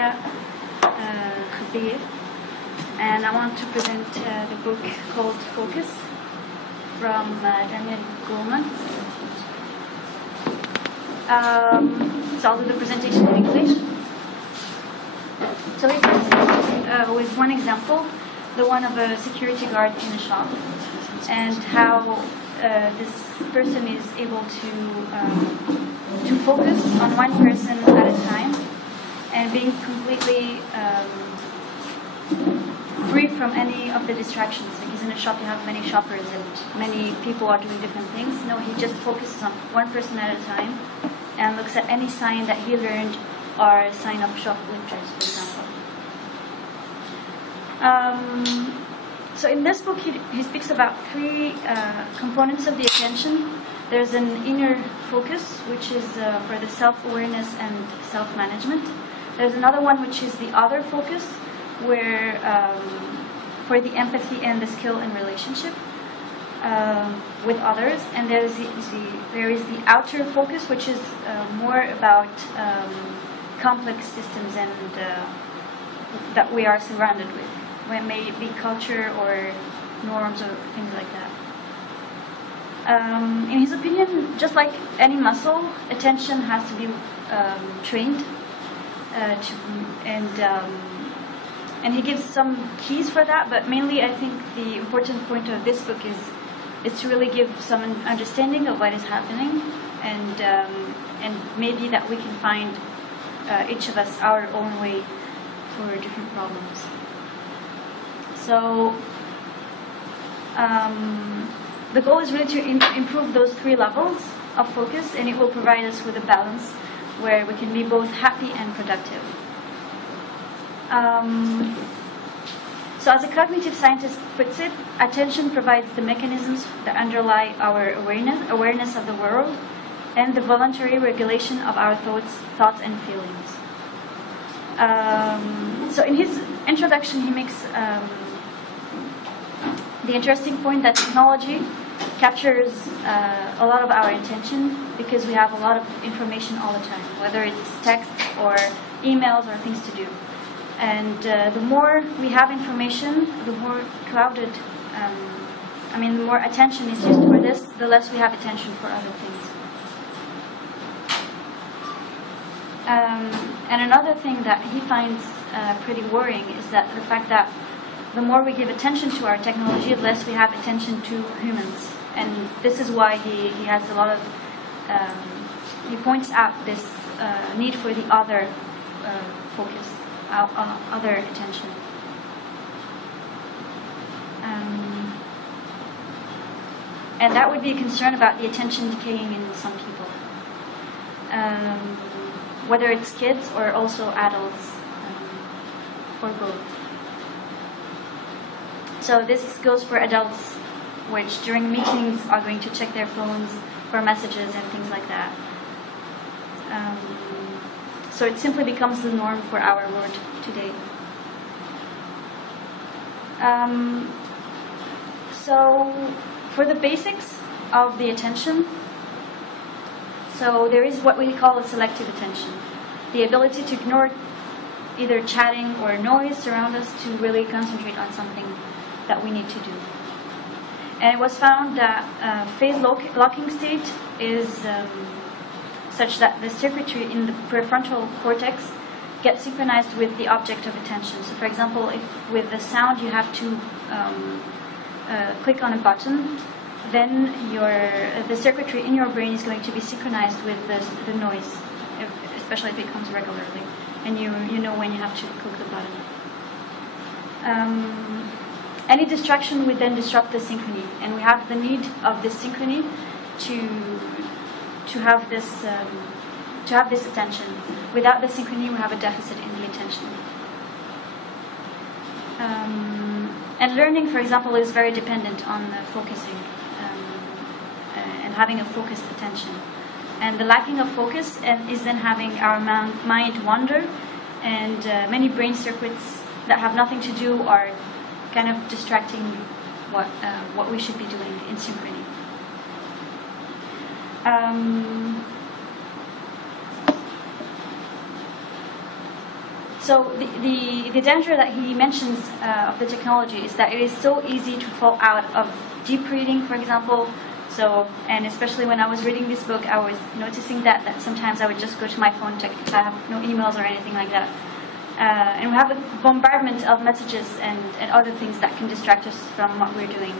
Soraya Khabir, and I want to present the book called Focus from Daniel Goleman. So I'll do the presentation in English. So he starts with one example, the one of a security guard in a shop, and how this person is able to focus on one person at a time and being completely free from any of the distractions. Like he's in a shop, you have many shoppers and many people are doing different things. No, he just focuses on one person at a time and looks at any sign that he learned are a sign of shoplifters, for example. So in this book, he speaks about three components of the attention. There's an inner focus, which is for the self-awareness and self-management. There's another one, which is the other focus, where for the empathy and the skill in relationship with others. And there is the outer focus, which is more about complex systems and that we are surrounded with. It may be culture or norms or things like that. In his opinion, just like any muscle, attention has to be trained, and he gives some keys for that. But mainly, I think the important point of this book is to really give some understanding of what is happening, and maybe that we can find each of us our own way for different problems. So the goal is really to improve those three levels of focus, and it will provide us with a balance where we can be both happy and productive. So as a cognitive scientist puts it, attention provides the mechanisms that underlie our awareness of the world and the voluntary regulation of our thoughts and feelings. So in his introduction, he makes the interesting point that technology captures a lot of our attention because we have a lot of information all the time, whether it's texts or emails or things to do. And the more we have information, the more crowded, the more attention is used for this, the less we have attention for other things. And another thing that he finds pretty worrying is that the fact that the more we give attention to our technology, the less we have attention to humans. And this is why he has a lot of, he points out this need for the other focus, other attention. And that would be a concern about the attention decaying in some people. Whether it's kids or also adults, for both. So this goes for adults, which during meetings are going to check their phones for messages and things like that. So it simply becomes the norm for our world today. So for the basics of the attention, so there is what we call a selective attention, the ability to ignore either chatting or noise around us to really concentrate on something that we need to do. And it was found that phase locking state is such that the circuitry in the prefrontal cortex gets synchronized with the object of attention. So for example, if with the sound you have to click on a button, then the circuitry in your brain is going to be synchronized with the noise, especially if it comes regularly, and you know when you have to click the button. Any distraction would then disrupt the synchrony, and we have the need of this synchrony to have this attention. Without the synchrony, we have a deficit in the attention. And learning, for example, is very dependent on focusing and having a focused attention. And the lacking of focus is then having our mind wander, and many brain circuits that have nothing to do are kind of distracting what we should be doing in synchrony. So the danger that he mentions of the technology is that it is so easy to fall out of deep reading, for example. So, and especially when I was reading this book, I was noticing that sometimes I would just go to my phone, check if I have no emails or anything like that. And we have a bombardment of messages and other things that can distract us from what we're doing.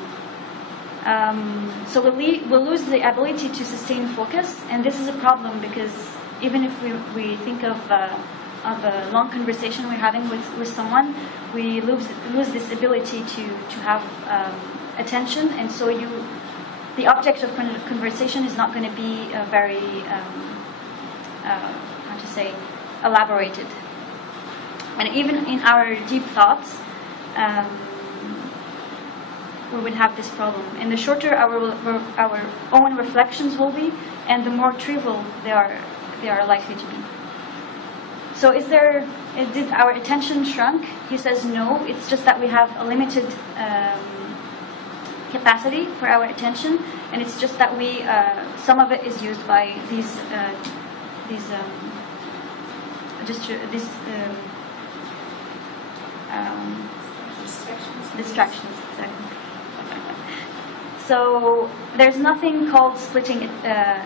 So we'll lose the ability to sustain focus, and this is a problem because even if we think of a long conversation we're having with someone, we lose this ability to have attention, and so the object of conversation is not going to be very how to say, elaborated. And even in our deep thoughts, we would have this problem. And the shorter our own reflections will be, and the more trivial they are likely to be. So did our attention shrunk? He says no, it's just that we have a limited capacity for our attention, and it's just that some of it is used by these distractions, exactly. So there's nothing called splitting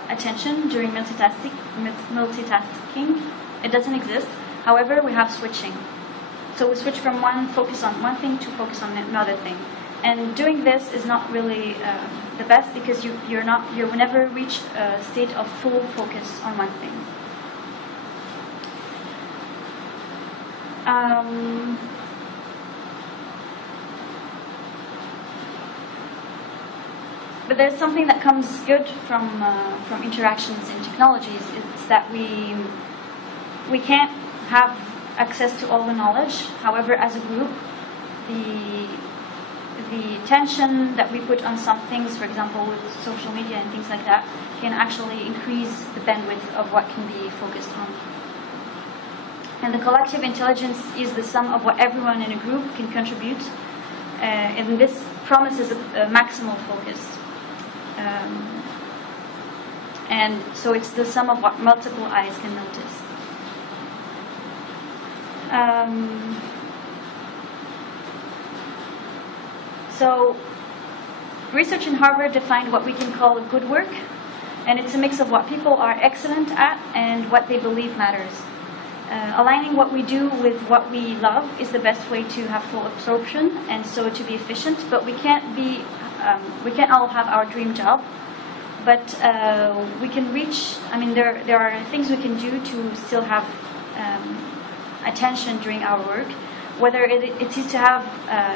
attention during multitasking. It doesn't exist. However, we have switching. So we switch from focus on one thing to focus on another thing. And doing this is not really the best because you will never reach a state of full focus on one thing. But there's something that comes good from interactions in technologies. It's that we can't have access to all the knowledge. However, as a group, the attention that we put on some things, for example, with social media and things like that, can actually increase the bandwidth of what can be focused on. And the collective intelligence is the sum of what everyone in a group can contribute, and this promises a maximal focus. And so it's the sum of what multiple eyes can notice. So research in Harvard defined what we can call a good work, and it's a mix of what people are excellent at and what they believe matters. Aligning what we do with what we love is the best way to have full absorption and so to be efficient, but we can't all have our dream job, but we can reach, there are things we can do to still have attention during our work, whether it is to have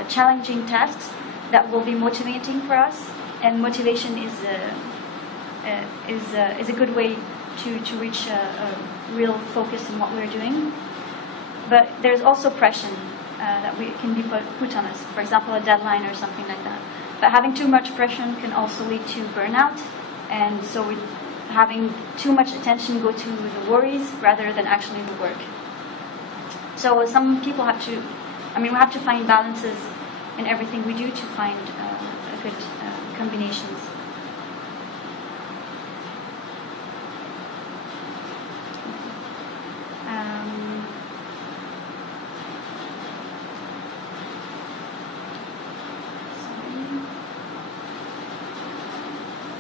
challenging tasks that will be motivating for us, and motivation is a good way to reach a real focus in what we're doing. But there's also pressure that can be put on us, for example, a deadline or something like that. But having too much pressure can also lead to burnout, and so having too much attention go to the worries rather than actually the work. So some people we have to find balances in everything we do to find good combinations.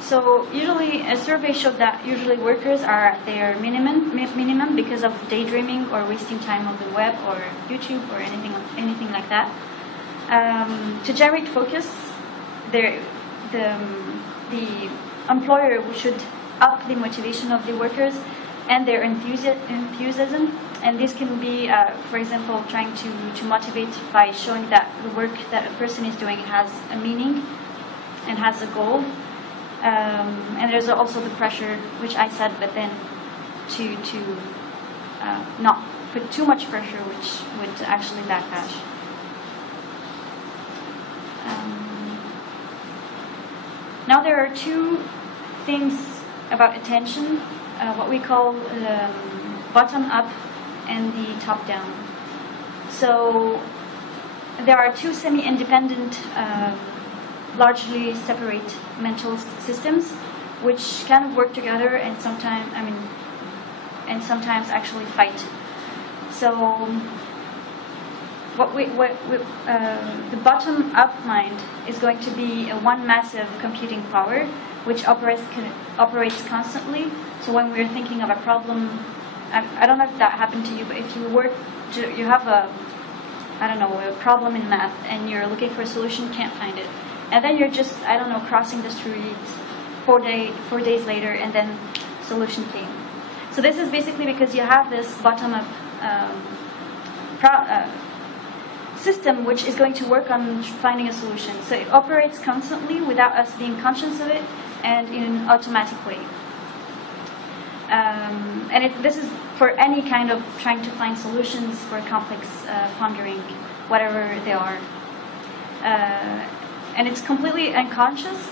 So usually a survey showed that usually workers are at their minimum because of daydreaming or wasting time on the web or YouTube or anything like that. To generate focus, the employer should up the motivation of the workers and their enthusiasm. And this can be, for example, trying to motivate by showing that the work that a person is doing has a meaning and has a goal. And there's also the pressure, which I said, but then to not put too much pressure, which would actually backlash. Now there are two things about attention, what we call bottom-up and the top-down. So there are two semi-independent, largely separate mental systems, which kind of work together and sometimes actually fight. So the bottom-up mind is going to be one massive computing power which operates constantly. So when we're thinking of a problem, I don't know if that happened to you, but if you have a problem in math and you're looking for a solution, can't find it, and then you're just, crossing the street 4 days later, and then solution came. So this is basically because you have this bottom-up system which is going to work on finding a solution. So it operates constantly without us being conscious of it and in an automatic way. This is for any kind of trying to find solutions for complex pondering, whatever they are. And it's completely unconscious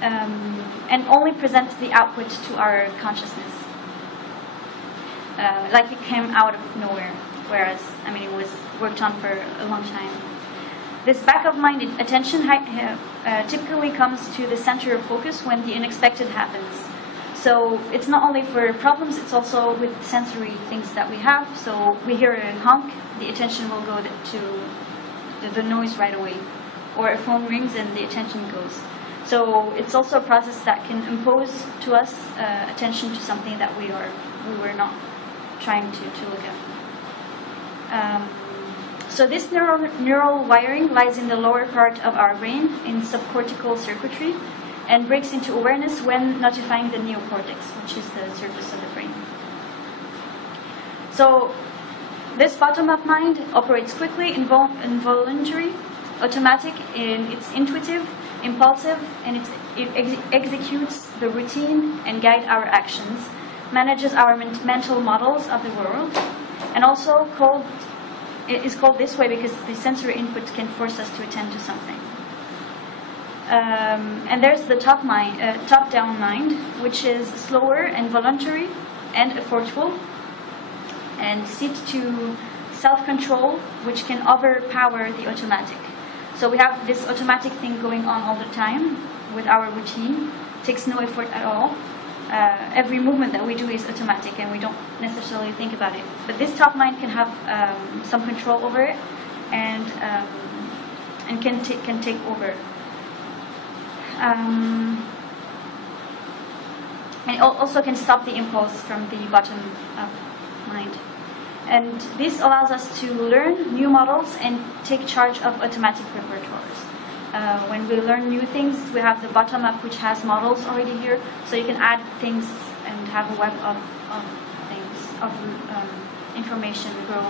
and only presents the output to our consciousness. Like it came out of nowhere, whereas, it was worked on for a long time. This back-of-mind attention typically comes to the center of focus when the unexpected happens. So it's not only for problems, it's also with sensory things that we have. So we hear a honk, the attention will go to the noise right away. Or a phone rings and the attention goes. So it's also a process that can impose to us attention to something that we were not trying to look at. So this neural wiring lies in the lower part of our brain, in subcortical circuitry, and breaks into awareness when notifying the neocortex, which is the surface of the brain. So this bottom-up mind operates quickly, involuntary, automatic, and it's intuitive, impulsive, and it executes the routine and guides our actions, manages our mental models of the world, and also it is called this way because the sensory input can force us to attend to something. And there's the top-down mind, which is slower and voluntary and effortful, and seeks to self-control, which can overpower the automatic. So we have this automatic thing going on all the time with our routine. It takes no effort at all. Every movement that we do is automatic, and we don't necessarily think about it. But this top mind can have some control over it, and can take over. And it also can stop the impulse from the bottom-up mind. And this allows us to learn new models and take charge of automatic repertoires. When we learn new things, we have the bottom-up, which has models already here, so you can add things and have a web of things, of information grow.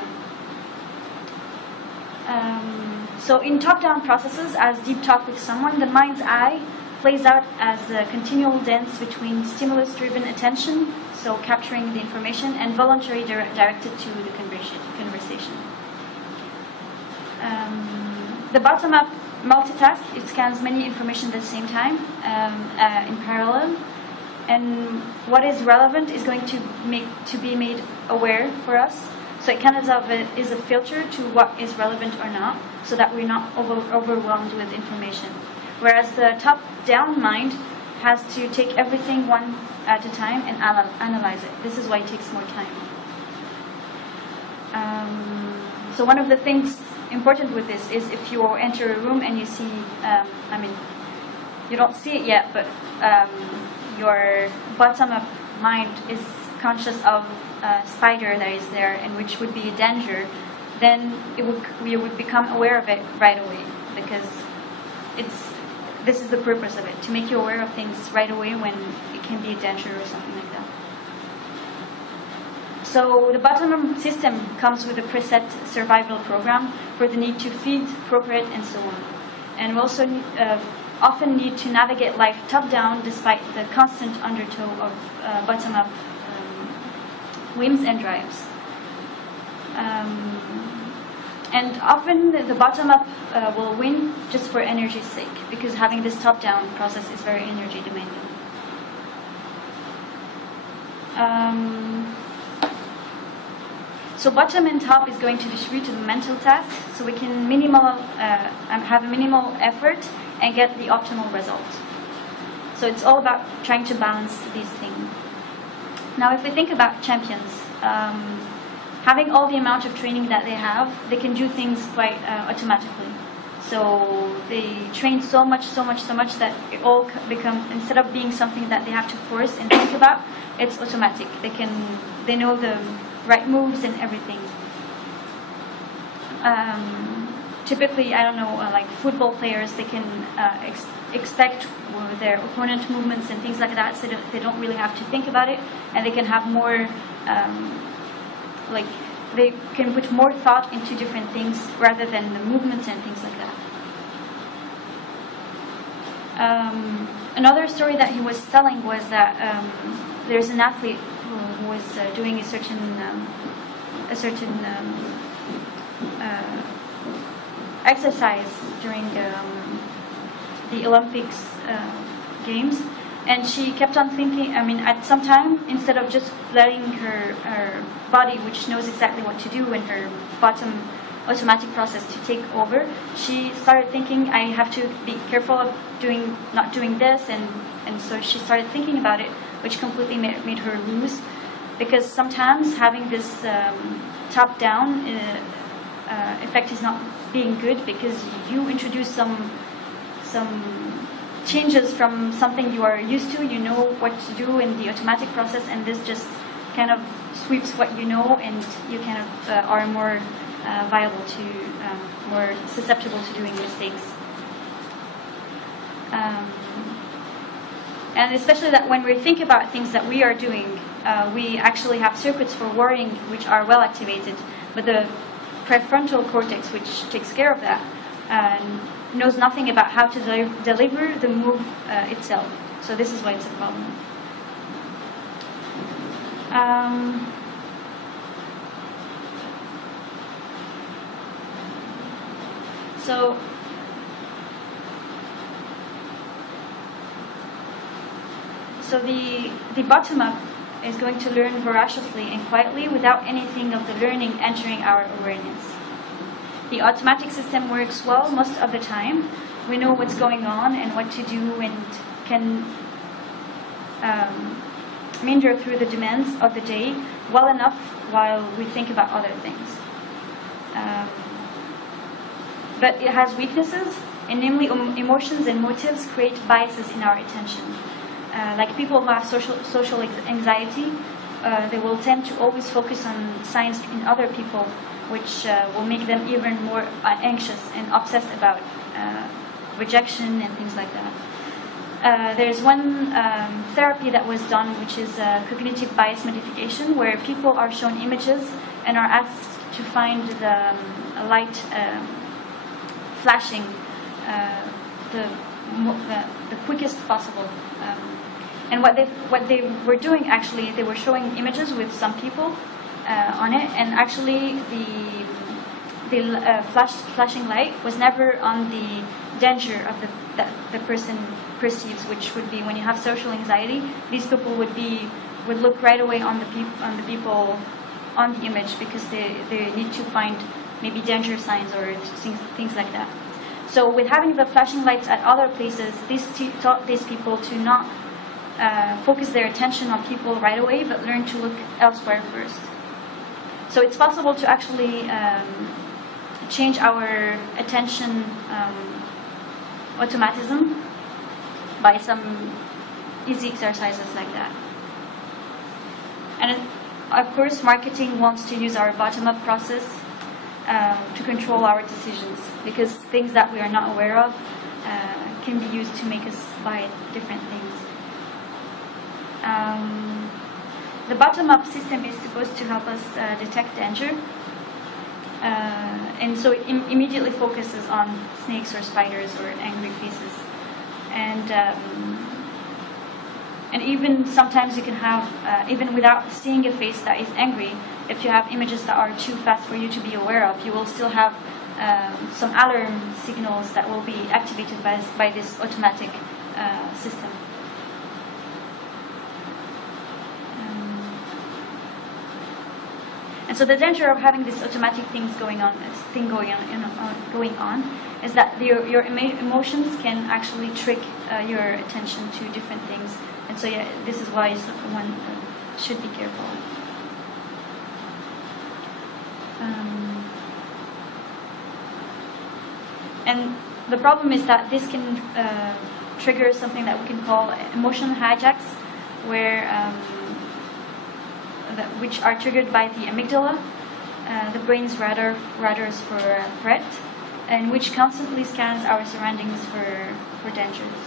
So in top-down processes, as deep talk with someone, the mind's eye plays out as a continual dance between stimulus-driven attention, so capturing the information, and voluntary directed to the conversation. The bottom-up multitask, it scans many information at the same time in parallel, and what is relevant is going to be made aware for us. So it kind of is a filter to what is relevant or not, so that we're not overwhelmed with information. Whereas the top-down mind has to take everything one at a time and analyze it. This is why it takes more time. So one of the things important with this is if you enter a room and you see, you don't see it yet, but your bottom-up mind is conscious of a spider that is there and which would be a danger, then we would become aware of it right away, because this is the purpose of it, to make you aware of things right away when it can be a danger or something like that. So the bottom-up system comes with a preset survival program for the need to feed, procreate, and so on. And we also often need to navigate life top-down despite the constant undertow of bottom-up whims and drives. And often the bottom-up will win just for energy's sake, because having this top-down process is very energy demanding. So bottom and top is going to distribute to the mental task, so we can have a minimal effort and get the optimal result. So it's all about trying to balance these things. Now, if we think about champions, having all the amount of training that they have, they can do things quite automatically. So they train so much that it all become, instead of being something that they have to force and think about, it's automatic. They know the right moves and everything. Typically, I don't know, like football players, they can expect their opponent movements and things like that, so that they don't really have to think about it, and they can have more, they can put more thought into different things rather than the movements and things like that. Another story that he was telling was that there's an athlete who was doing a certain exercise during the Olympics games, and she kept on thinking, at some time, instead of just letting her body, which knows exactly what to do, and her bottom automatic process to take over, she started thinking, I have to be careful of not doing this, and so she started thinking about it, which completely made her lose, because sometimes having this top-down effect is not being good, because you introduce some changes from something you are used to, you know what to do in the automatic process, and this just kind of sweeps what you know, and you kind of are more more susceptible to doing mistakes. And especially that when we think about things that we are doing, we actually have circuits for worrying which are well activated, but the prefrontal cortex, which takes care of that, knows nothing about how to deliver the move itself. So this is why it's a problem. So the bottom up is going to learn voraciously and quietly without anything of the learning entering our awareness. The automatic system works well most of the time. We know what's going on and what to do, and can meander through the demands of the day well enough while we think about other things. But it has weaknesses, and namely emotions and motives create biases in our attention. Like people who have social anxiety, they will tend to always focus on signs in other people, which will make them even more anxious and obsessed about rejection and things like that. There's one therapy that was done, which is cognitive bias modification, where people are shown images and are asked to find the light flashing the quickest possible. And what they were doing, actually, they were showing images with some people on it, and actually the flashing light was never on the danger of that the person perceives, which would be when you have social anxiety, these people would look right away on the people on the image, because they need to find maybe danger signs or things like that. So with having the flashing lights at other places, this taught these people to not focus their attention on people right away, but learn to look elsewhere first. So it's possible to actually change our attention automatism by some easy exercises like that. And of course, marketing wants to use our bottom-up process to control our decisions, because things that we are not aware of can be used to make us buy different things. The bottom-up system is supposed to help us detect danger, and so it immediately focuses on snakes or spiders or angry faces, and even sometimes you can have, even without seeing a face that is angry, if you have images that are too fast for you to be aware of, you will still have some alarm signals that will be activated by this automatic system. And so the danger of having this automatic thing going on is that your emotions can actually trick your attention to different things. And so this is why one should be careful. And the problem is that this can trigger something that we can call emotional hijacks, which are triggered by the amygdala, the brain's radars for threat, and which constantly scans our surroundings for dangers.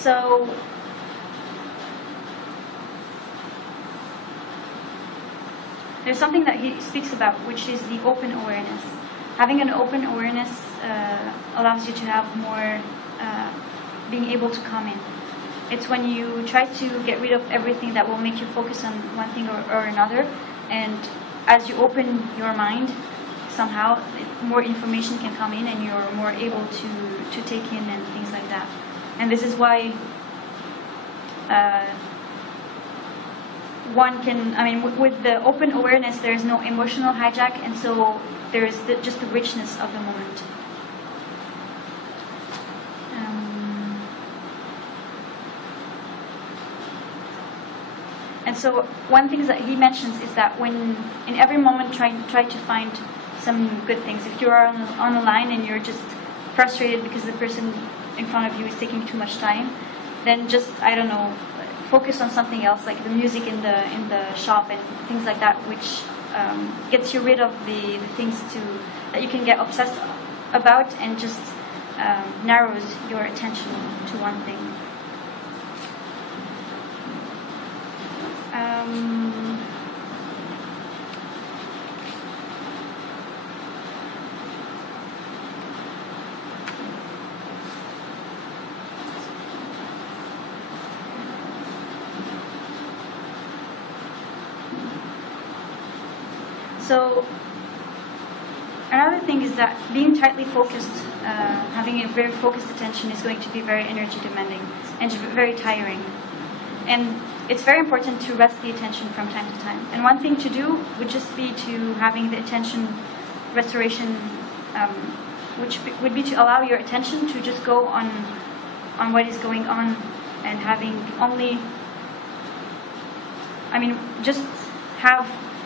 So there's something that he speaks about, which is the open awareness. Having an open awareness allows you to have more being able to come in. It's when you try to get rid of everything that will make you focus on one thing or another, and as you open your mind, somehow more information can come in and you're more able to take in and things like that. And this is why one can, with the open awareness, there is no emotional hijack, and so there is just the richness of the moment. And so one thing that he mentions is that when, in every moment, try to find some good things. If you are on the line and you're just frustrated because the person in front of you is taking too much time, then just, focus on something else, like the music in the shop and things like that, which gets you rid of the things that you can get obsessed about, and just narrows your attention to one thing. So another thing is that being tightly focused, having a very focused attention is going to be very energy demanding and very tiring. And it's very important to rest the attention from time to time. And one thing to do would just be to having the attention restoration, which would be to allow your attention to just go on what is going on, and having only, just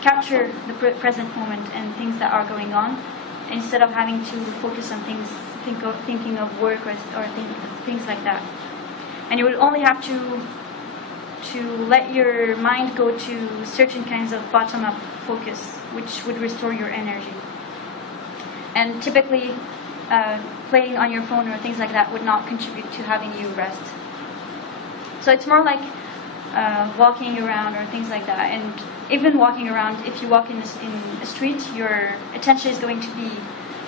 capture the present moment and things that are going on, instead of having to focus on things, thinking of work or things like that. And you would only have to let your mind go to certain kinds of bottom-up focus, which would restore your energy. And typically, playing on your phone or things like that would not contribute to having you rest. So it's more like walking around or things like that. And even walking around, if you walk in a street, your attention is going to be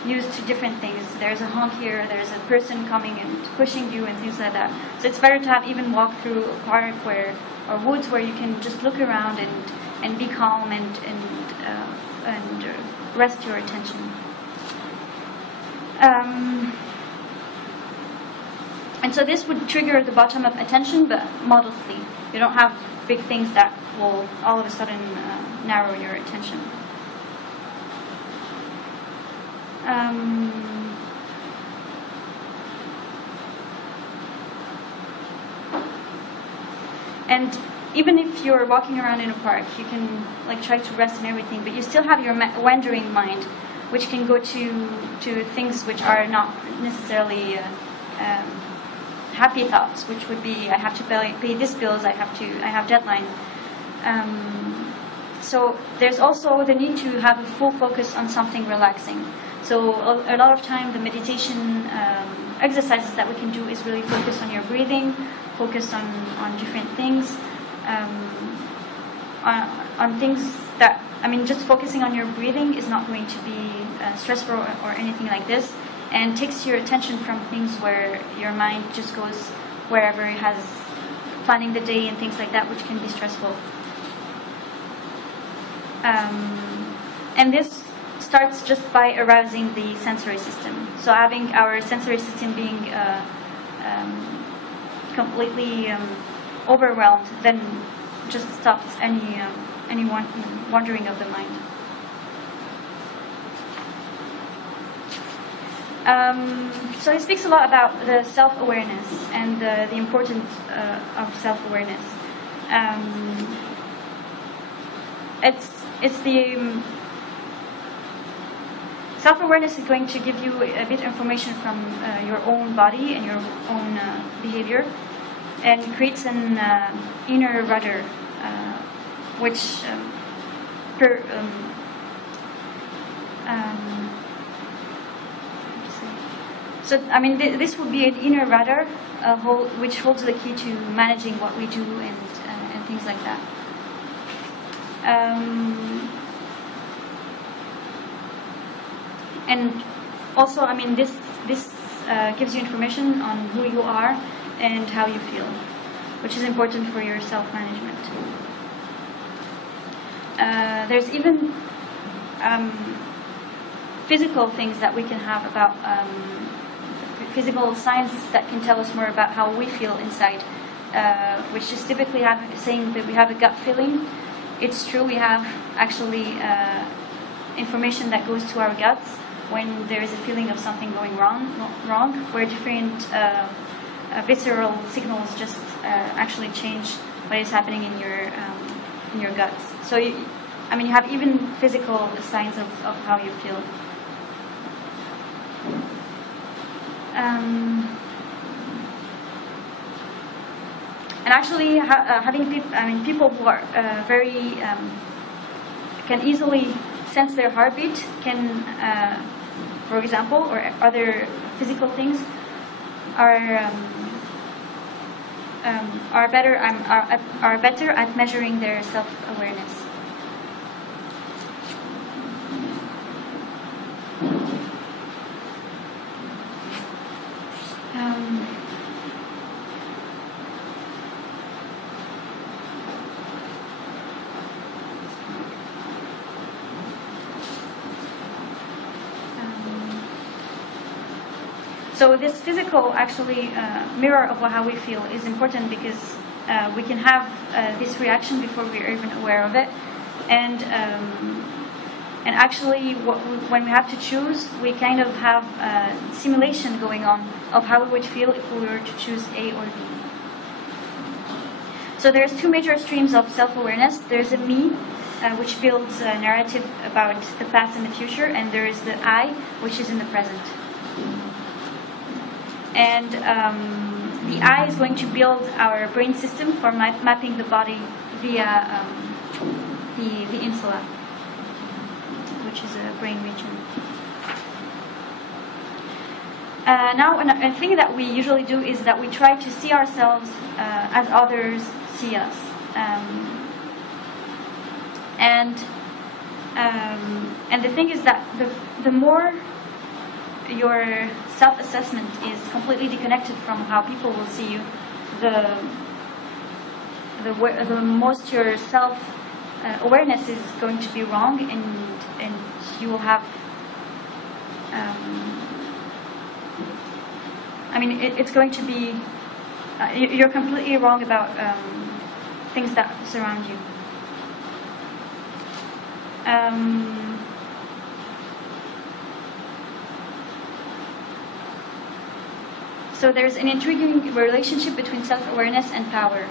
used to different things. There's a honk here, there's a person coming and pushing you and things like that. So it's better to have even walk through a park or woods where you can just look around and be calm and rest your attention. And so this would trigger the bottom-up attention, but modestly. You don't have big things that will all of a sudden narrow your attention. And even if you're walking around in a park, you can try to rest and everything, but you still have your wandering mind, which can go to things which are not necessarily happy thoughts, which would be, I have to pay these bills, I have deadlines. So there's also the need to have a full focus on something relaxing. So a lot of time the meditation exercises that we can do is really focus on your breathing, focus on different things, on things that, just focusing on your breathing is not going to be stressful or anything like this, and takes your attention from things where your mind just goes wherever he has planning the day and things like that, which can be stressful. And this starts just by arousing the sensory system. So having our sensory system being completely overwhelmed, then just stops any wandering of the mind. So he speaks a lot about the self-awareness and the importance of self-awareness. It's the self-awareness is going to give you a bit of information from your own body and your own behavior, and creates an inner rudder, which so I mean this would be an inner rudder which holds the key to managing what we do and things like that. And also, I mean, this gives you information on who you are and how you feel, which is important for your self-management. There's even physical things that we can have about physical science that can tell us more about how we feel inside, which is typically saying that we have a gut feeling. It's true, we have actually information that goes to our guts when there is a feeling of something going wrong, where different visceral signals just actually change what is happening in your guts. So, you have even physical signs of how you feel. And actually, having people who are very can easily sense their heartbeat can, for example, or other physical things are better at measuring their self-awareness. So this physical, actually, mirror of how we feel is important because we can have this reaction before we're even aware of it, and actually, when we have to choose, we kind of have a simulation going on of how we would feel if we were to choose A or B. So there's two major streams of self-awareness. There's a me, which builds a narrative about the past and the future, and there is the I, which is in the present. And the I is going to build our brain system for mapping the body via the insula, which is a brain region. Now, a thing that we usually do is that we try to see ourselves as others see us. And the thing is that the more your self-assessment is completely disconnected from how people will see you, the most your self-awareness is going to be wrong, and you will have it's going to be you're completely wrong about things that surround you. So there's an intriguing relationship between self-awareness and power,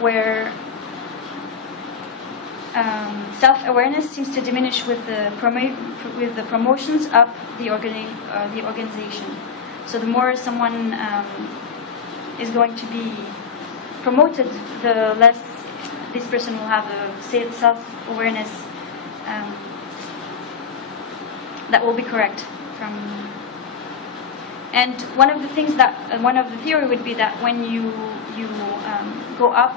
where self-awareness seems to diminish with the promotions up the organization. So the more someone is going to be promoted, the less this person will have a self-awareness that will be correct from. And one of the theory would be that when you go up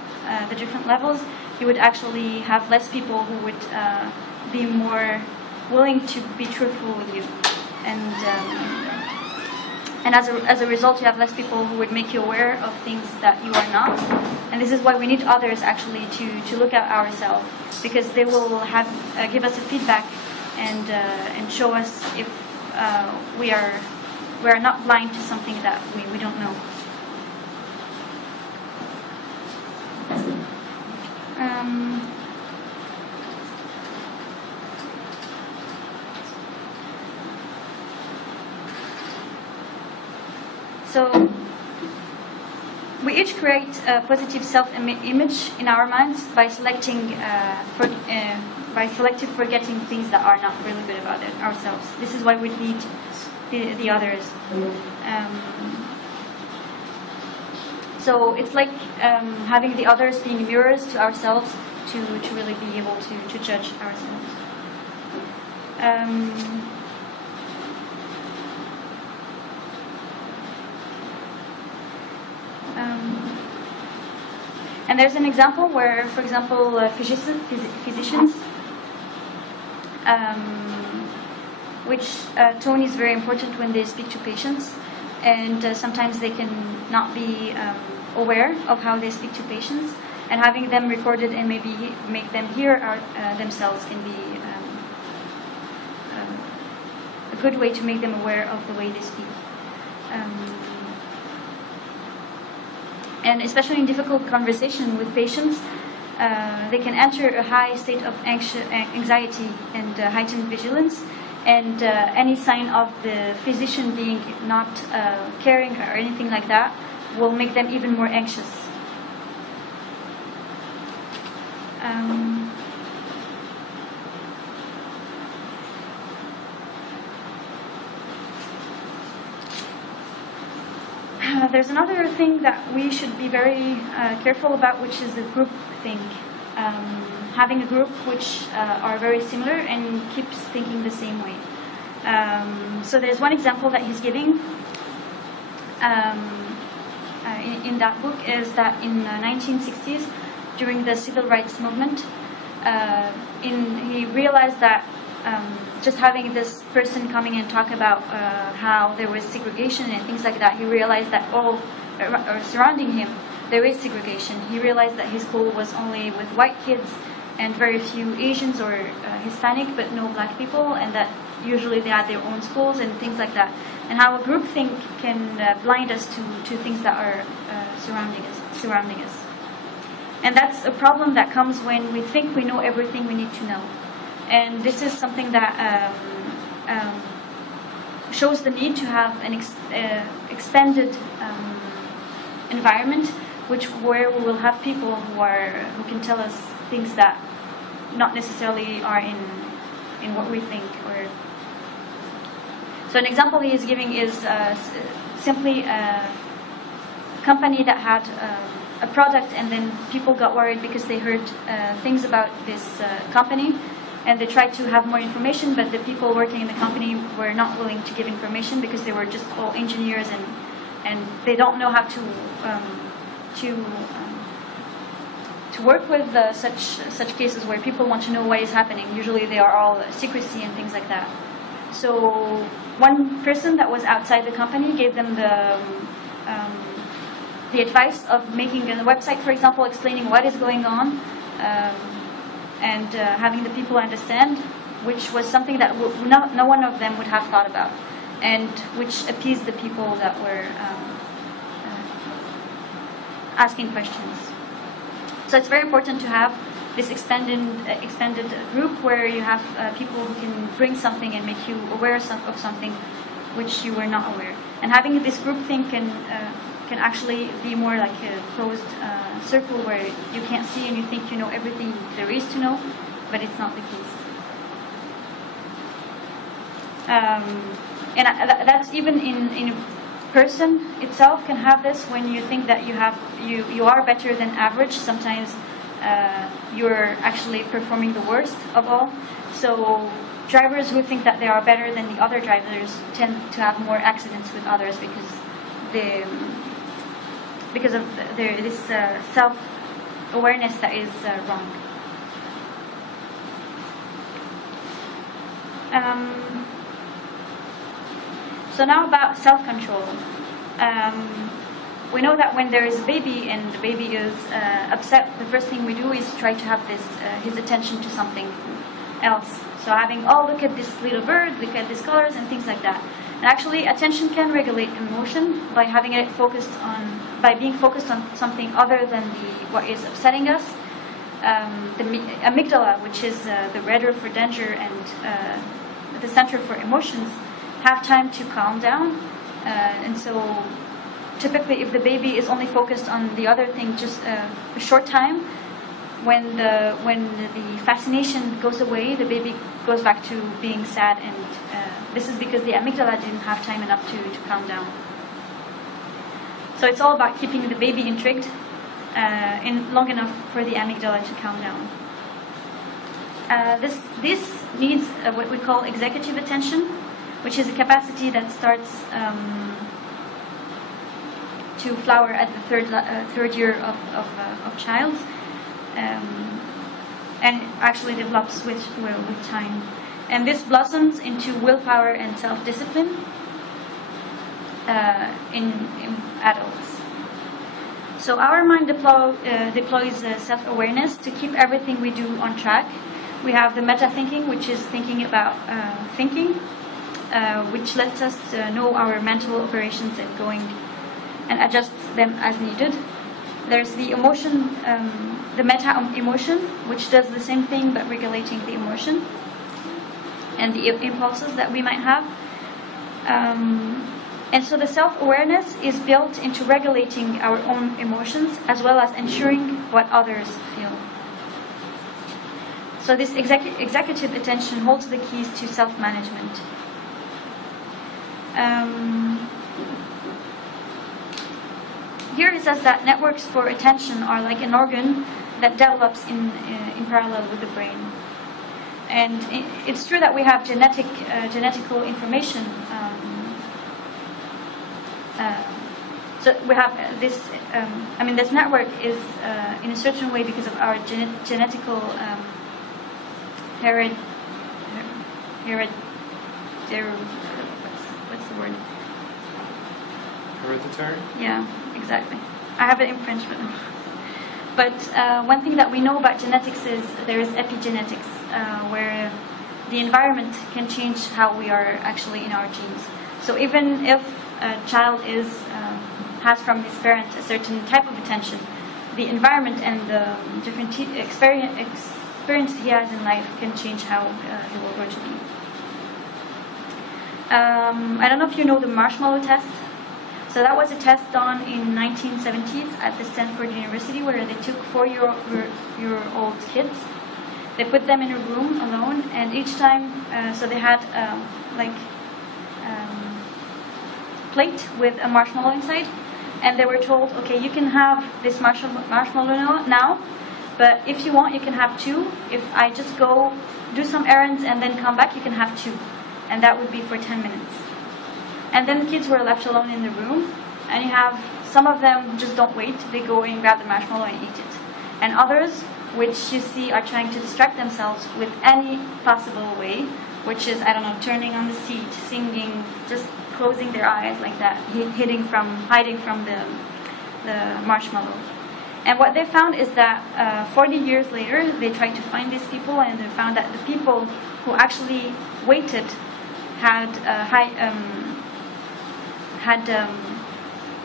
the different levels, you would actually have less people who would be more willing to be truthful with you, and And as a result, you have less people who would make you aware of things that you are not. And this is why we need others actually to look at ourselves, because they will give us a feedback and show us if we are not blind to something that we don't know. So we each create a positive self-image in our minds by selecting, by selective forgetting things that are not really good about ourselves. This is why we need the others. So it's like having the others being mirrors to ourselves to really be able to judge ourselves. And there's an example where, for example, physicians, which tone is very important when they speak to patients, and sometimes they can not be aware of how they speak to patients, and having them recorded and maybe make them hear themselves can be a good way to make them aware of the way they speak. And especially in difficult conversation with patients, they can enter a high state of anxiety and heightened vigilance, and any sign of the physician being not caring or anything like that will make them even more anxious. There's another thing that we should be very careful about, which is the group thing. Having a group which are very similar and keeps thinking the same way. So there's one example that he's giving in that book is that in the 1960s, during the civil rights movement, he realized that just having this person coming and talk about how there was segregation and things like that, he realized that surrounding him there is segregation. He realized that his school was only with white kids and very few Asians or Hispanic, but no black people, and that usually they had their own schools and things like that. And how a group think can blind us to things that are surrounding us. And that's a problem that comes when we think we know everything we need to know. And this is something that shows the need to have an expanded environment, where we will have people who can tell us things that not necessarily are in what we think. So an example he is giving is simply a company that had a product, and then people got worried because they heard things about this company, and they tried to have more information, but the people working in the company were not willing to give information because they were just all engineers and they don't know how to work with such cases where people want to know what is happening. Usually they are all secrecy and things like that. So one person that was outside the company gave them the advice of making a website, for example, explaining what is going on, and having the people understand, which was something that no one of them would have thought about, and which appeased the people that were asking questions. So it's very important to have this expanded group where you have people who can bring something and make you aware of something which you were not aware. And having this group thing can actually be more like a closed circle where you can't see and you think you know everything there is to know, but it's not the case. And that's even in a person itself can have this. When you think that you are better than average, sometimes you're actually performing the worst of all. So drivers who think that they are better than the other drivers tend to have more accidents with others because of this self-awareness that is wrong. So now about self-control. We know that when there is a baby and the baby is upset, the first thing we do is try to have his attention to something else. So having, oh, look at this little bird, look at these colors and things like that. And actually, attention can regulate emotion by having it by being focused on something other than what is upsetting us. The amygdala, which is the radar for danger and the center for emotions, have time to calm down. And so typically if the baby is only focused on the other thing just a short time, when the fascination goes away, the baby goes back to being sad, and this is because the amygdala didn't have time enough to calm down. So it's all about keeping the baby intrigued long enough for the amygdala to calm down. This needs what we call executive attention, which is a capacity that starts to flower at the third year of child, and actually develops with time. And this blossoms into willpower and self-discipline in adults. So our mind deploys self-awareness to keep everything we do on track. We have the meta-thinking, which is thinking about thinking, which lets us know our mental operations and adjust them as needed. There's the emotion, the meta-emotion, which does the same thing but regulating the emotion and the impulses that we might have. And so the self-awareness is built into regulating our own emotions as well as ensuring what others feel. So this executive attention holds the keys to self-management. Here it says that networks for attention are like an organ that develops in parallel with the brain. And it's true that we have genetical information. So we have this. This network is in a certain way because of our genetical what's the word? Hereditary? Yeah, exactly. I have it in French, but one thing that we know about genetics is there is epigenetics, where the environment can change how we are actually in our genes. So even if a child has from his parent a certain type of attention, the environment and the different experience he has in life can change how he will grow to be. I don't know if you know the marshmallow test. So that was a test done in 1970s at the Stanford University, where they took 4-year-old kids. They put them in a room alone, and each time, so they had plate with a marshmallow inside, and they were told, okay, you can have this marshmallow now, but if you want, you can have 2. If I just go do some errands and then come back, you can have 2, and that would be for 10 minutes. And then kids were left alone in the room, and you have some of them just don't wait, they go and grab the marshmallow and eat it. And others, which you see are trying to distract themselves with any possible way, which is, I don't know, turning on the seat, singing, just closing their eyes like that, hiding from the marshmallow. And what they found is that 40 years later, they tried to find these people, and they found that the people who actually waited had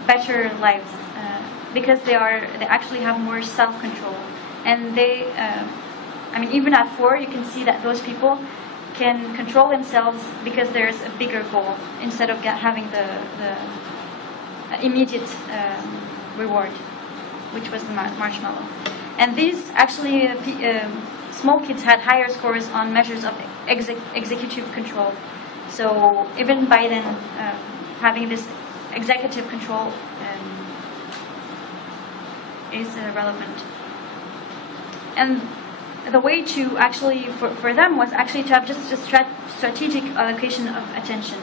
better lives because they actually have more self-control, and they even at 4 you can see that those people can control themselves because there's a bigger goal instead of having the immediate reward, which was the marshmallow. And these actually small kids had higher scores on measures of executive control. So even by then having this executive control is relevant. And the way to actually, for them, was actually to have just a strategic allocation of attention.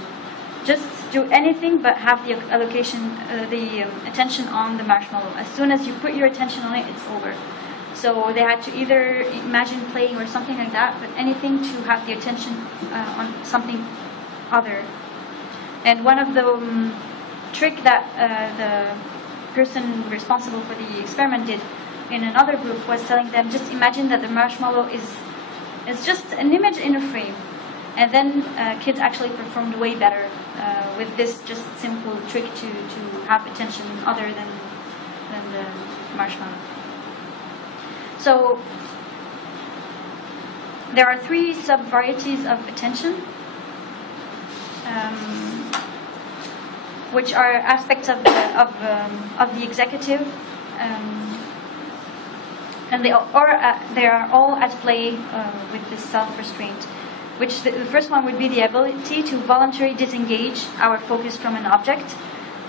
Just do anything but have the allocation, the attention on the marshmallow. As soon as you put your attention on it, it's over. So they had to either imagine playing or something like that, but anything to have the attention on something other. And one of the trick that the person responsible for the experiment did in another group was telling them, just imagine that the marshmallow is just an image in a frame. And then kids actually performed way better with this just simple trick to have attention other than the marshmallow. So there are 3 sub-varieties of attention, which are aspects of the executive, and they are all at play with this self-restraint. Which the first one would be the ability to voluntarily disengage our focus from an object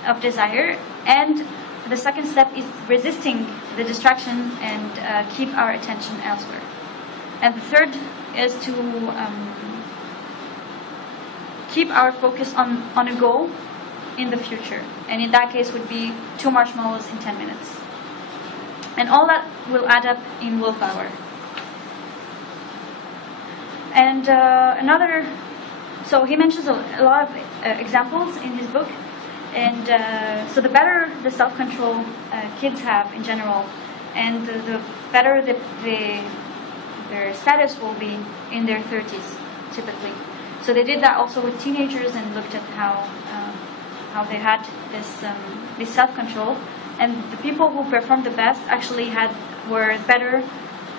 of desire, and the second step is resisting the distraction and keep our attention elsewhere. And the third is to keep our focus on a goal in the future, and in that case would be 2 marshmallows in 10 minutes. And all that will add up in willpower. And so he mentions a lot of examples in his book, and so the better the self-control kids have in general, and the better their status will be in their 30s, typically. So they did that also with teenagers and looked at how they had this self-control, and the people who performed the best actually were better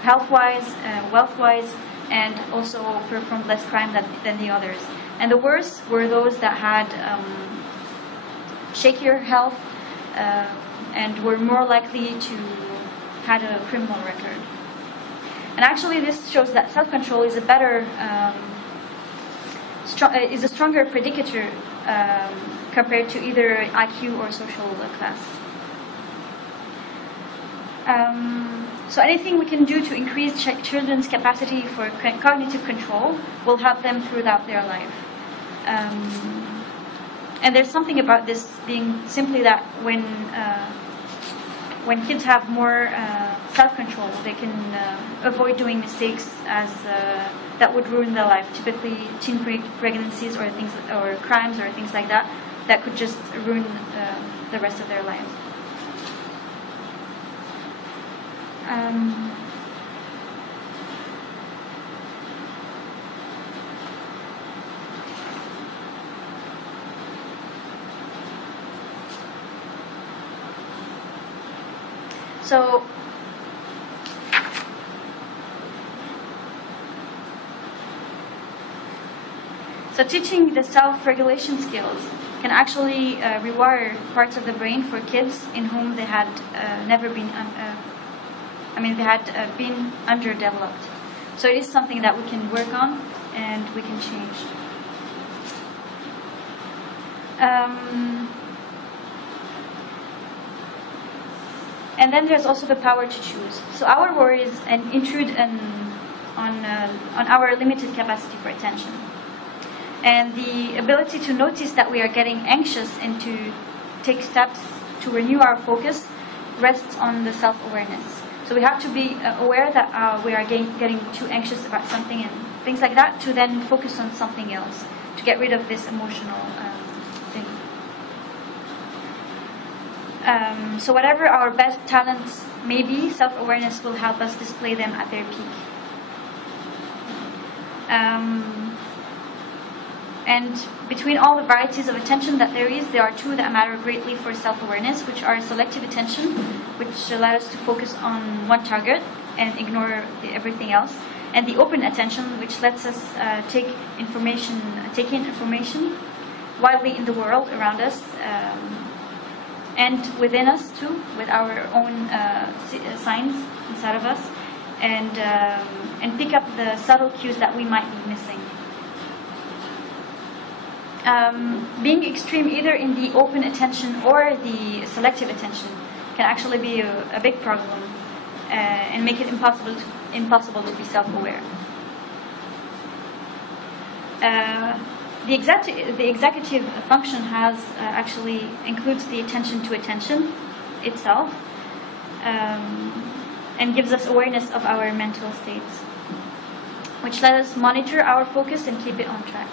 health-wise, wealth-wise, and also performed less crime than the others. And the worst were those that had shakier health and were more likely to have a criminal record. And actually, this shows that self-control is is a stronger predicator compared to either IQ or social class. So anything we can do to increase children's capacity for cognitive control will help them throughout their life. And there's something about this being simply that when kids have more self-control, they can avoid doing mistakes that would ruin their life. Typically, teen pregnancies or crimes or things like that could just ruin the rest of their lives. So teaching the self-regulation skills can actually rewire parts of the brain for kids in whom they had never been, they had been underdeveloped. So it is something that we can work on and we can change. And then there's also the power to choose. So our worries intrude on our limited capacity for attention. And the ability to notice that we are getting anxious and to take steps to renew our focus rests on the self-awareness. So we have to be aware that we are getting too anxious about something and things like that, to then focus on something else, to get rid of this emotional thing. So whatever our best talents may be, self-awareness will help us display them at their peak. And between all the varieties of attention that there are two that matter greatly for self-awareness, which are selective attention, which allows us to focus on one target and ignore everything else, and the open attention, which lets us take in information widely in the world around us, and within us too, with our own signs inside of us, and pick up the subtle cues that we might be missing. Being extreme either in the open attention or the selective attention can actually be a big problem and make it impossible to be self-aware. The executive function actually includes the attention to attention itself, and gives us awareness of our mental states, which let us monitor our focus and keep it on track.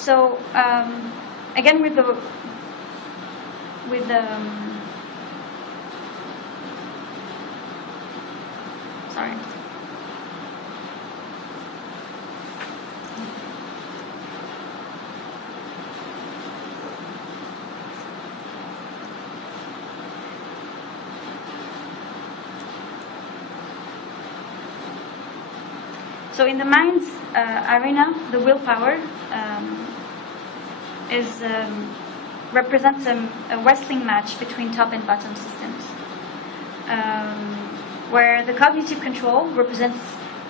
So again, with the sorry. So in the mind's arena, the willpower represents a wrestling match between top and bottom systems, where the cognitive control represents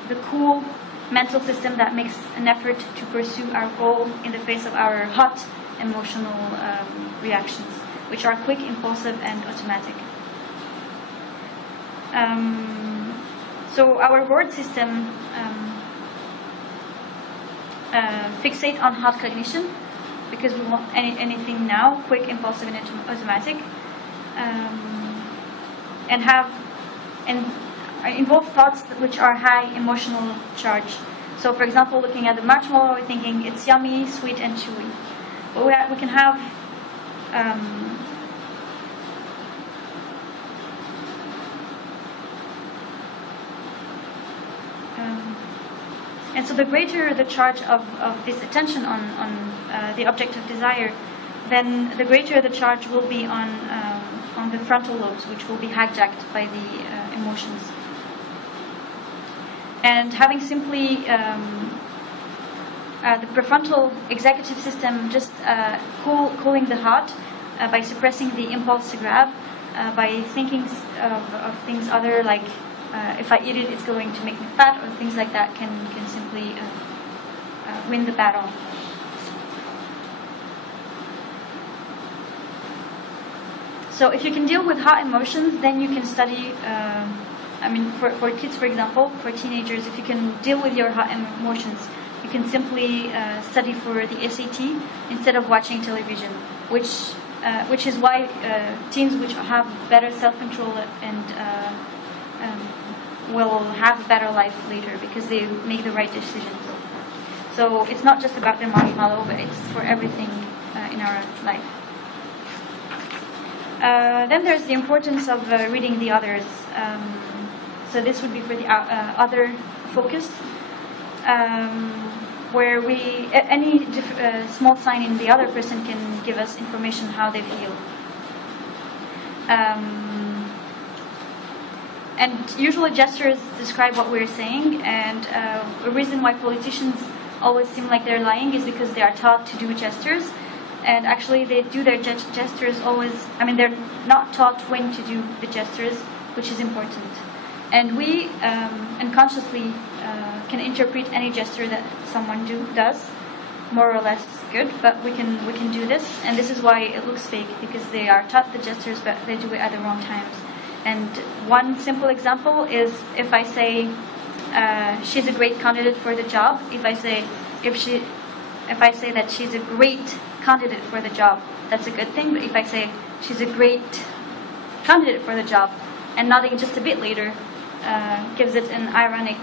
the cool mental system that makes an effort to pursue our goal in the face of our hot emotional reactions, which are quick, impulsive, and automatic. So our reward system fixate on hot cognition because we want anything now, quick, impulsive, and automatic, and involve thoughts which are high emotional charge. So, for example, looking at the marshmallow, we're thinking it's yummy, sweet, and chewy. But we can have and so the greater the charge of this attention on the object of desire, then the greater the charge will be on the frontal lobes, which will be hijacked by the emotions. And having simply the prefrontal executive system just cooling the hot by suppressing the impulse to grab, by thinking of things other like if I eat it, it's going to make me fat, or things like that, can simply win the battle. So if you can deal with hot emotions, then you can study, for kids, for example, for teenagers, if you can deal with your hot emotions, you can simply study for the SAT instead of watching television, which is why teens which have better self-control and will have a better life later because they make the right decisions. So it's not just about the marshmallow, but it's for everything in our life. Then there's the importance of reading the others. So this would be for the other focus, where any small sign in the other person can give us information how they feel. And usually gestures describe what we're saying, and a reason why politicians always seem like they're lying is because they are taught to do gestures, and actually they do their gestures always, they're not taught when to do the gestures, which is important. And we unconsciously can interpret any gesture that someone does, more or less good, but we can do this, and this is why it looks fake, because they are taught the gestures, but they do it at the wrong times. And one simple example is if I say she's a great candidate for the job. If I say that she's a great candidate for the job, that's a good thing. But if I say she's a great candidate for the job and nodding just a bit later, gives it an ironic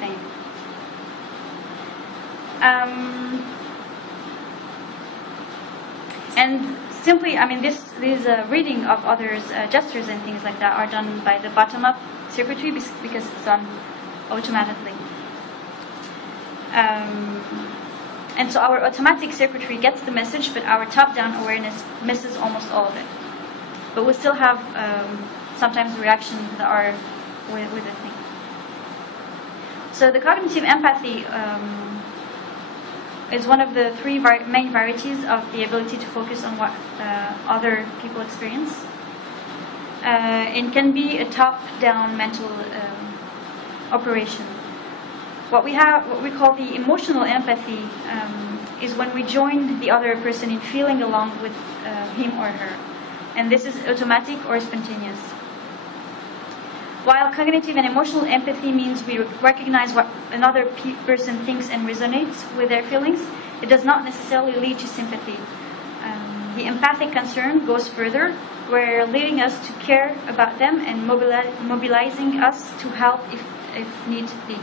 thing. And simply, these reading of others' gestures and things like that are done by the bottom-up circuitry because it's done automatically. And so our automatic circuitry gets the message, but our top-down awareness misses almost all of it. But we still have sometimes reactions that are with the thing. So the cognitive empathy is one of the three main varieties of the ability to focus on what other people experience. It can be a top-down mental operation. What we call the emotional empathy is when we join the other person in feeling along with him or her, and this is automatic or spontaneous. While cognitive and emotional empathy means we recognize what another person thinks and resonates with their feelings, it does not necessarily lead to sympathy. The empathic concern goes further, where leading us to care about them and mobilizing us to help if need be.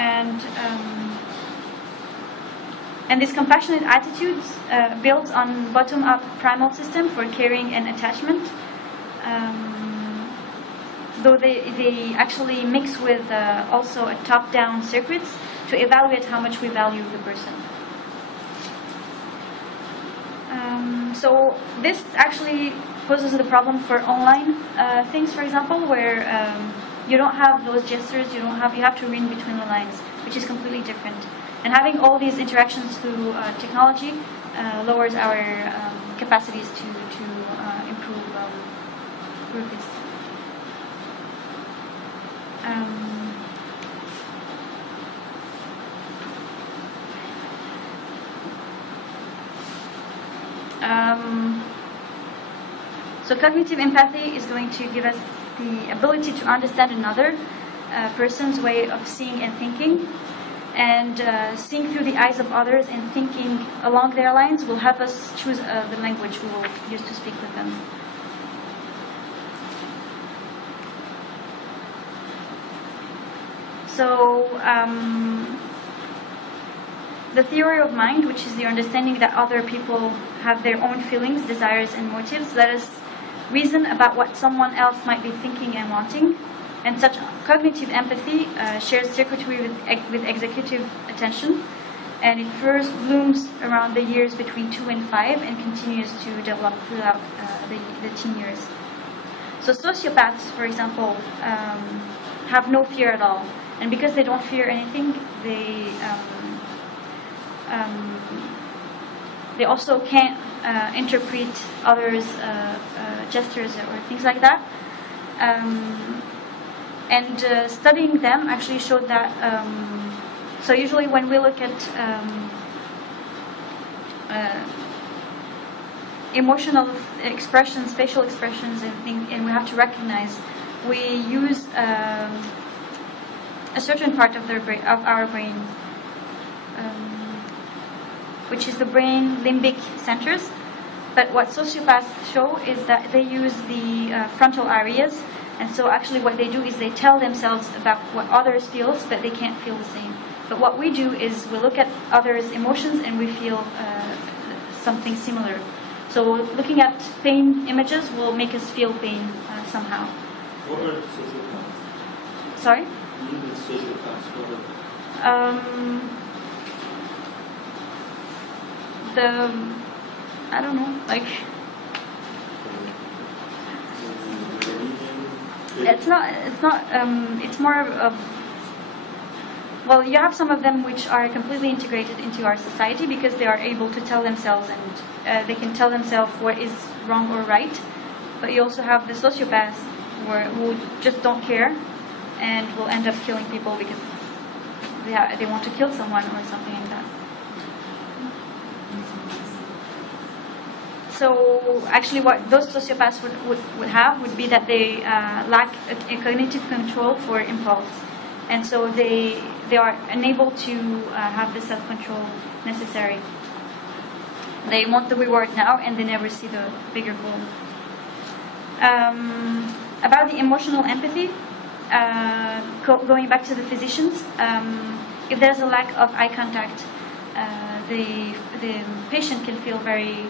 And this compassionate attitude builds on bottom-up primal system for caring and attachment, though they actually mix with also a top-down circuits to evaluate how much we value the person. So this actually poses the problem for online things, for example, where you don't have those gestures, you have to read between the lines, which is completely different. And having all these interactions through technology lowers our capacities to improve this. So cognitive empathy is going to give us the ability to understand another person's way of seeing and thinking. And seeing through the eyes of others and thinking along their lines will help us choose the language we will use to speak with them. So the theory of mind, which is the understanding that other people have their own feelings, desires, and motives, let us reason about what someone else might be thinking and wanting. And such cognitive empathy shares circuitry with executive attention, and it first blooms around the years between 2 and 5 and continues to develop throughout the teen years. So sociopaths, for example, have no fear at all, and because they don't fear anything, they also can't interpret others' gestures or things like that. And studying them actually showed that, so usually when we look at emotional expressions, facial expressions, and we have to recognize, we use a certain part of our brain, which is the brain limbic centers. But what sociopaths show is that they use the frontal areas. And so actually what they do is they tell themselves about what others feel, but they can't feel the same. But what we do is we look at others' emotions and we feel something similar. So looking at pain images will make us feel pain somehow. What are sociopaths? Sorry? Even sociopaths, what are I don't know, like... It's more of, well, you have some of them which are completely integrated into our society because they are able to tell themselves and they can tell themselves what is wrong or right. But you also have the sociopaths who just don't care and will end up killing people because they want to kill someone or something like that. So actually what those sociopaths would have would be that they lack a cognitive control for impulse. And so they are unable to have the self-control necessary. They want the reward now and they never see the bigger goal. About the emotional empathy, going back to the physicians, if there's a lack of eye contact, the patient can feel very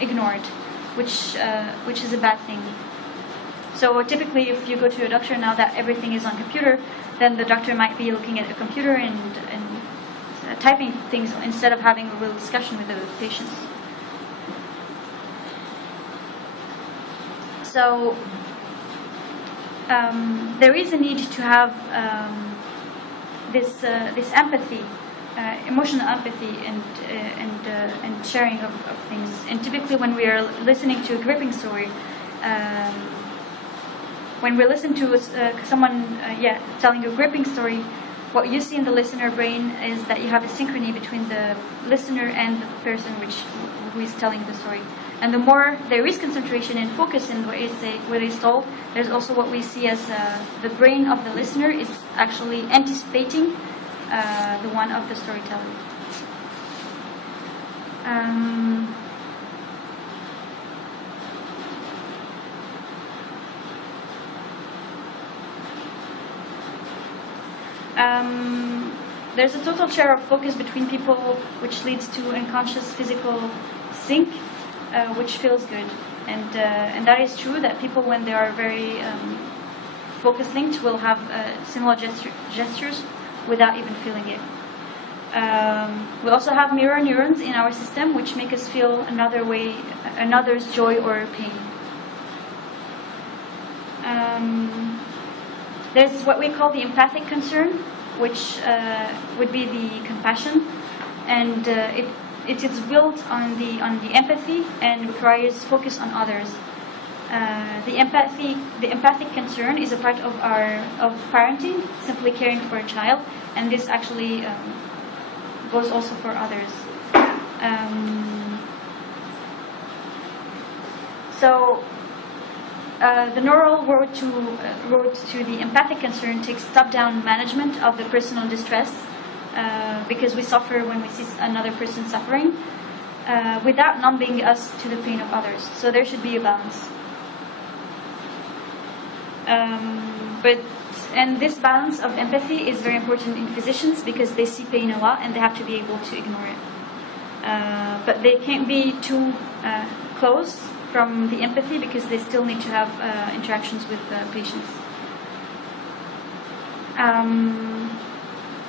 ignored, which is a bad thing. So typically, if you go to a doctor now that everything is on computer, then the doctor might be looking at a computer and typing things instead of having a real discussion with the patients. So there is a need to have this empathy. Emotional empathy and sharing of things. And typically when we are listening to a gripping story, when we listen to someone telling a gripping story, what you see in the listener brain is that you have a synchrony between the listener and the person who is telling the story. And the more there is concentration and focus in what is told, there's also what we see as the brain of the listener is actually anticipating the one of the storyteller. There's a total share of focus between people, which leads to unconscious physical sync, which feels good. And that is true that people, when they are very focus linked, will have similar gestures without even feeling it. We also have mirror neurons in our system, which make us feel another's joy or pain. There's what we call the empathic concern, which would be the compassion, and it is built on the empathy and requires focus on others. The empathic concern is a part of parenting, simply caring for a child, and this actually goes also for others. The neural road to the empathic concern takes top-down management of the personal distress, because we suffer when we see another person suffering, without numbing us to the pain of others. So there should be a balance. And this balance of empathy is very important in physicians because they see pain a lot and they have to be able to ignore it. But they can't be too close from the empathy because they still need to have interactions with patients.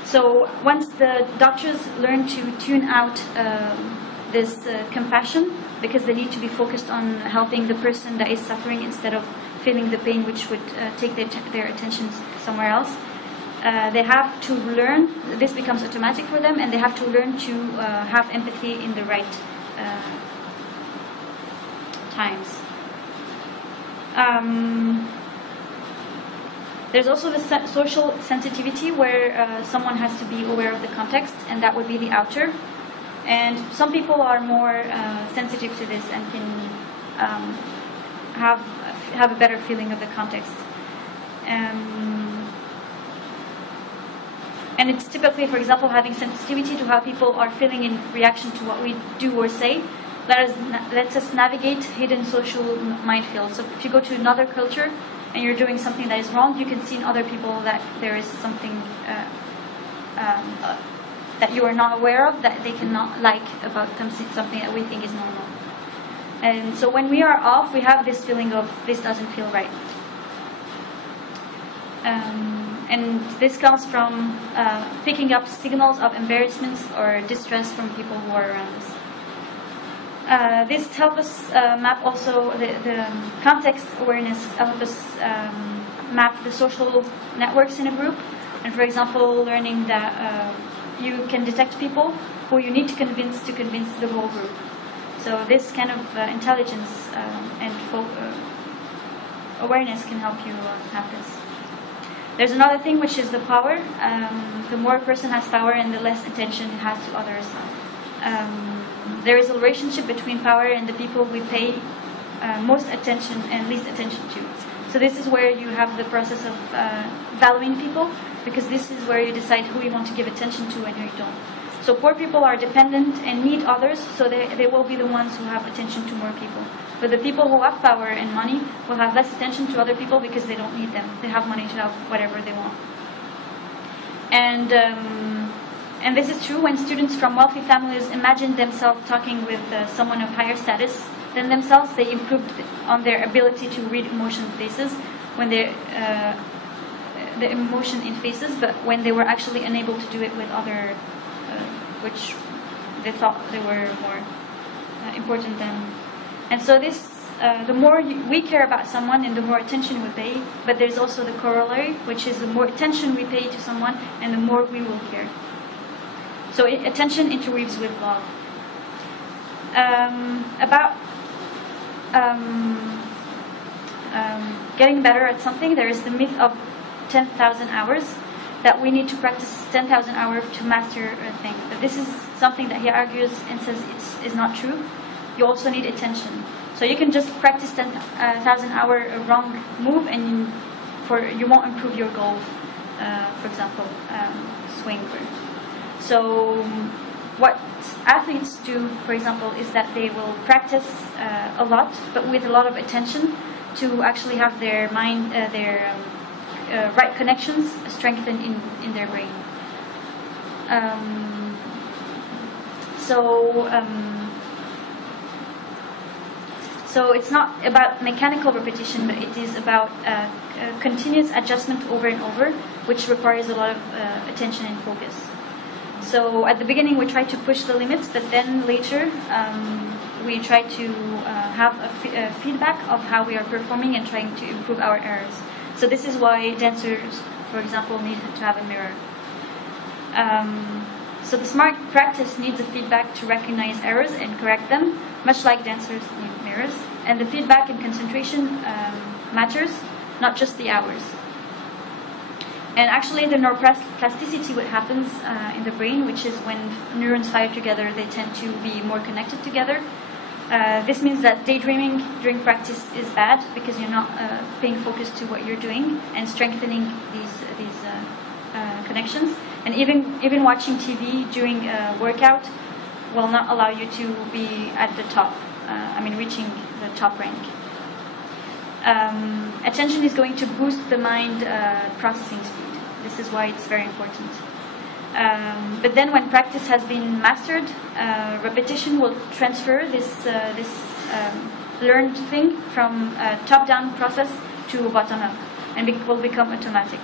So once the doctors learn to tune out this compassion, because they need to be focused on helping the person that is suffering instead of feeling the pain, which would take their attention somewhere else, they have to learn, this becomes automatic for them, and they have to learn to have empathy in the right times. There's also the social sensitivity, where someone has to be aware of the context, and that would be the outer. And some people are more sensitive to this and can have a better feeling of the context. And it's typically, for example, having sensitivity to how people are feeling in reaction to what we do or say lets us navigate hidden social minefields. So if you go to another culture and you're doing something that is wrong, you can see in other people that there is something that you are not aware of, that they cannot like about them, something that we think is normal. And so when we are off, we have this feeling of this doesn't feel right. And this comes from picking up signals of embarrassments or distress from people who are around us. This helps us map also the context awareness, help us map the social networks in a group. And for example, learning that you can detect people who you need to convince the whole group. So this kind of intelligence and awareness can help you have this. There's another thing, which is the power. The more a person has power and the less attention it has to others. There is a relationship between power and the people we pay most attention and least attention to. So this is where you have the process of valuing people, because this is where you decide who you want to give attention to and who you don't. So poor people are dependent and need others, so they will be the ones who have attention to more people. But the people who have power and money will have less attention to other people because they don't need them. They have money to have whatever they want. And this is true when students from wealthy families imagine themselves talking with someone of higher status than themselves. They improved on their ability to read emotion faces when the emotion in faces, but when they were actually unable to do it with other, which they thought they were more important than. And so this, the more we care about someone and the more attention we pay, but there's also the corollary, which is the more attention we pay to someone and the more we will care. So attention interweaves with love. About getting better at something, there is the myth of 10,000 hours, that we need to practice 10,000 hours to master a thing. But this is something that he argues and says is not true. You also need attention. So you can just practice 10,000 hour a wrong move and you won't improve your golf, for example, swing. So what athletes do, for example, is that they will practice a lot, but with a lot of attention, to actually have their mind, their right connections strengthened in their brain. So it's not about mechanical repetition, but it is about continuous adjustment over and over, which requires a lot of attention and focus. So at the beginning we try to push the limits, but then later we try to have a feedback of how we are performing and trying to improve our errors. So this is why dancers, for example, need to have a mirror. So the smart practice needs a feedback to recognize errors and correct them, much like dancers need mirrors. And the feedback and concentration matters, not just the hours. And actually the neuroplasticity, what happens in the brain, which is when neurons fire together, they tend to be more connected together. This means that daydreaming during practice is bad because you're not paying focus to what you're doing and strengthening these connections. And even watching TV during a workout will not allow you to be at the top, reaching the top rank. Attention is going to boost the mind processing speed. This is why it's very important. But then when practice has been mastered, repetition will transfer this learned thing from a top-down process to bottom-up, and will become automatic.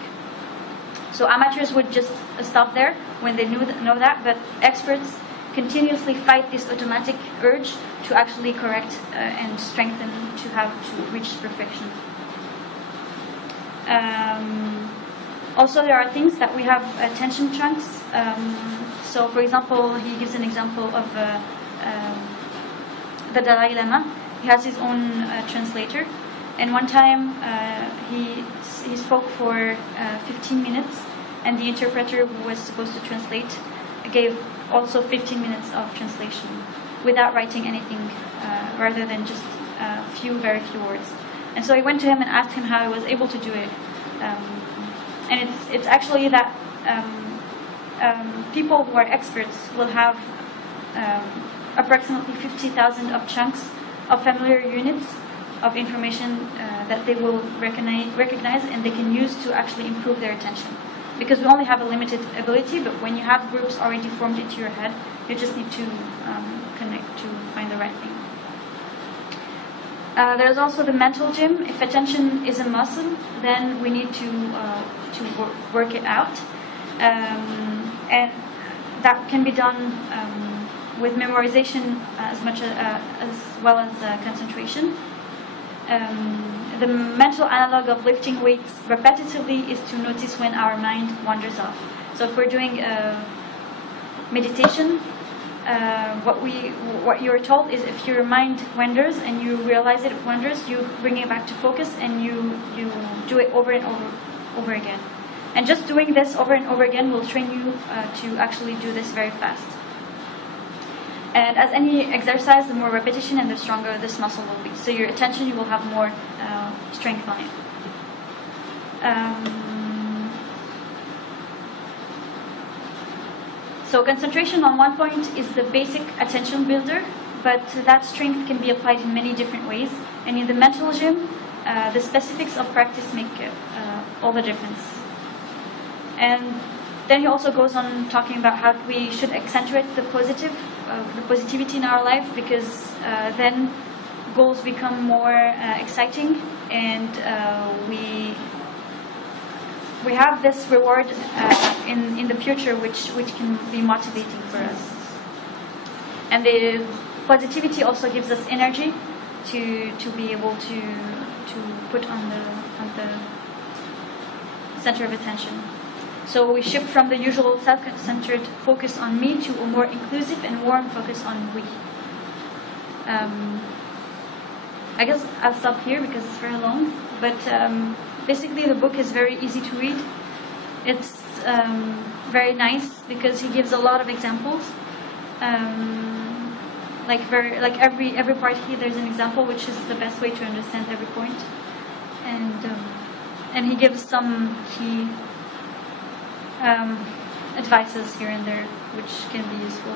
So amateurs would just stop there when they know that, but experts continuously fight this automatic urge to actually correct and strengthen to reach perfection. Also, there are things that we have attention chunks. So, for example, he gives an example of the Dalai Lama. He has his own translator, and one time he spoke for 15 minutes, and the interpreter who was supposed to translate gave also 15 minutes of translation without writing anything, rather than just very few words. And so I went to him and asked him how he was able to do it. And it's actually that people who are experts will have approximately 50,000 of chunks of familiar units of information that they will recognize and they can use to actually improve their attention. Because we only have a limited ability, but when you have groups already formed into your head, you just need to connect to find the right thing. There's also the mental gym. If attention is a muscle, then we need to work it out, and that can be done with memorization as well as concentration. The mental analog of lifting weights repetitively is to notice when our mind wanders off. So if we're doing meditation, what you're told is if your mind wanders and you realize it wanders, you bring it back to focus and you do it over and over again. And just doing this over and over again will train you to actually do this very fast. And as any exercise, the more repetition and the stronger this muscle will be. So your attention, you will have more strength on it. So concentration on one point is the basic attention builder, but that strength can be applied in many different ways. And in the mental gym, the specifics of practice make all the difference. And then he also goes on talking about how we should accentuate the positivity in our life, because then goals become more exciting, and we have this reward in the future, which can be motivating for us. And the positivity also gives us energy to be able to put on the center of attention. So we shift from the usual self-centered focus on me to a more inclusive and warm focus on we. I guess I'll stop here because it's very long. But basically the book is very easy to read. It's very nice because he gives a lot of examples. Every part here, there's an example, which is the best way to understand every point. And he gives some key advices here and there, which can be useful.